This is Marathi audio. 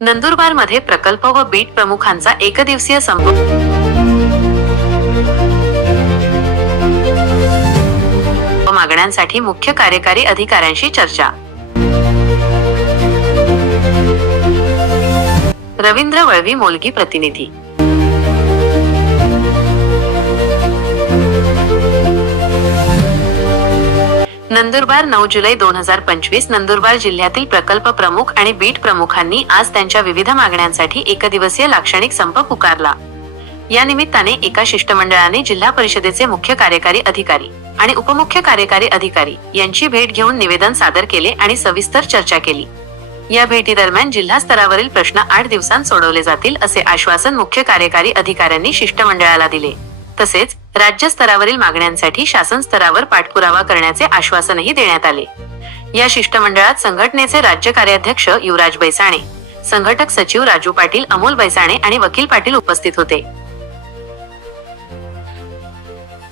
नंदुरबारमध्ये प्रकल्प व बीट प्रमुखांचा एकदिवसीय संप व मागण्यांसाठी मुख्य कार्यकारी अधिकाऱ्यांशी चर्चा. रवींद्र वळवी मोलगी प्रतिनिधी. नंदुरबार नऊ जुलै दोन हजार पंचवीस नंदुरबार जिल्ह्यातील प्रकल्प प्रमुख आणि बीट प्रमुखांनी आज त्यांच्या विविध मागण्यांसाठी एकदिवसीय लाक्षणिक संप पुकारला. या निमित्ताने एका शिष्टमंडळाने जिल्हा परिषदेचे मुख्य कार्यकारी अधिकारी आणि उपमुख्य कार्यकारी अधिकारी यांची भेट घेऊन निवेदन सादर केले आणि सविस्तर चर्चा केली. या भेटी दरम्यान जिल्हा स्तरावरील प्रश्न आठ दिवसांत सोडवले जातील असे आश्वासन मुख्य कार्यकारी अधिकाऱ्यांनी शिष्टमंडळाला दिले. तसेच राज्य स्तरावरील मागण्यांसाठी शासन स्तरावर पाठपुरावा करण्याचे आश्वासनही देण्यात आले. या शिष्टमंडळात संघटनेचे राज्य कार्याध्यक्ष युवराज बैसाणे संघटक सचिव राजू पाटील अमोल बैसाणे आणि वकील पाटील उपस्थित होते.